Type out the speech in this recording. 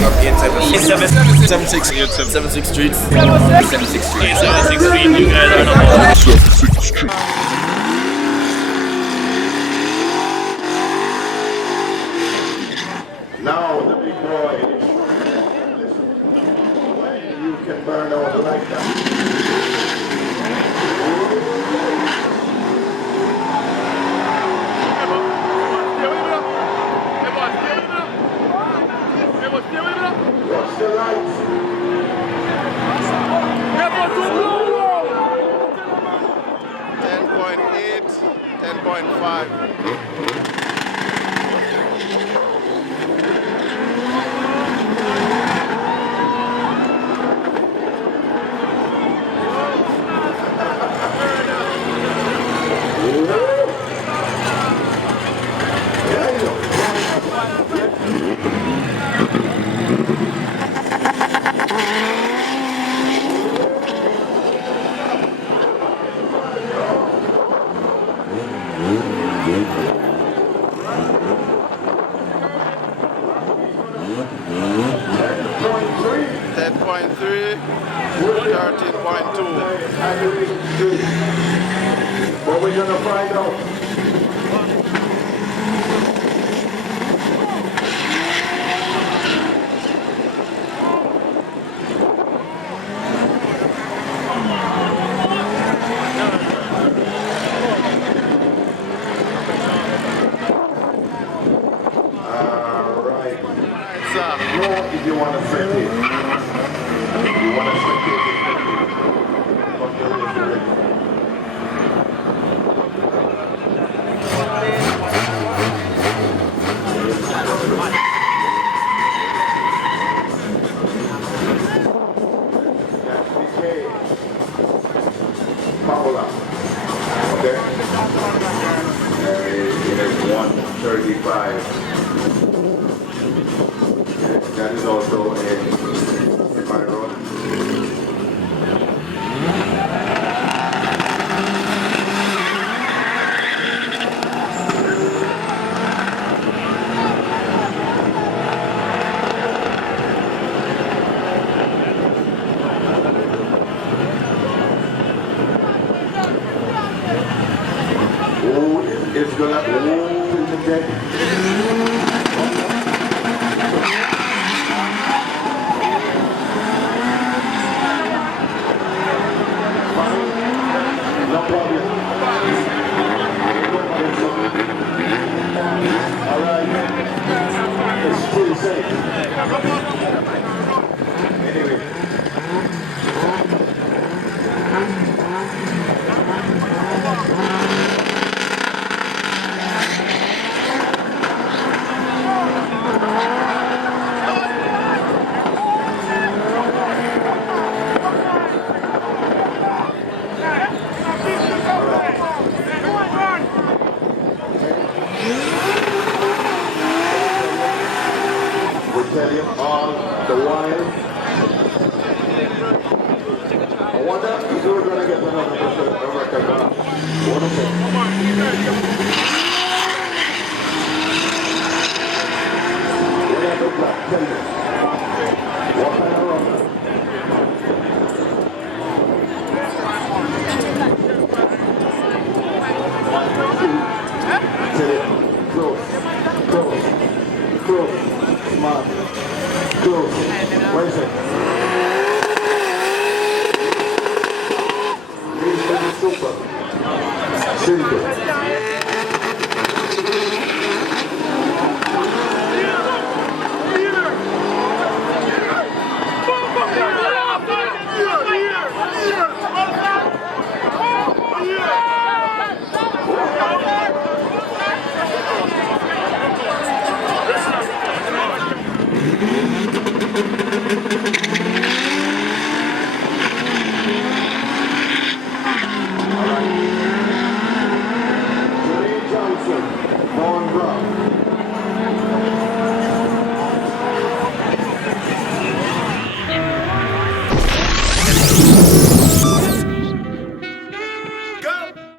76 Street. 76 Street. 76 Street. You guys are the 76 Street. Now the big boy. You can burn out like that. Watch the lights. 10.8, 10.5. But we're gonna find out. Alright. No, if you want to set it. You want to set it. Paola. Okay? It is 135. That is also in my road. It's gonna no problem. All right. It's still safe. Anyway. Tell you all the while. I wonder if we're gonna get another record. What is it? What does it look like? Tell me. What kind of rubber? Tell it. Close. Close. Close. Smart. Close. What is it?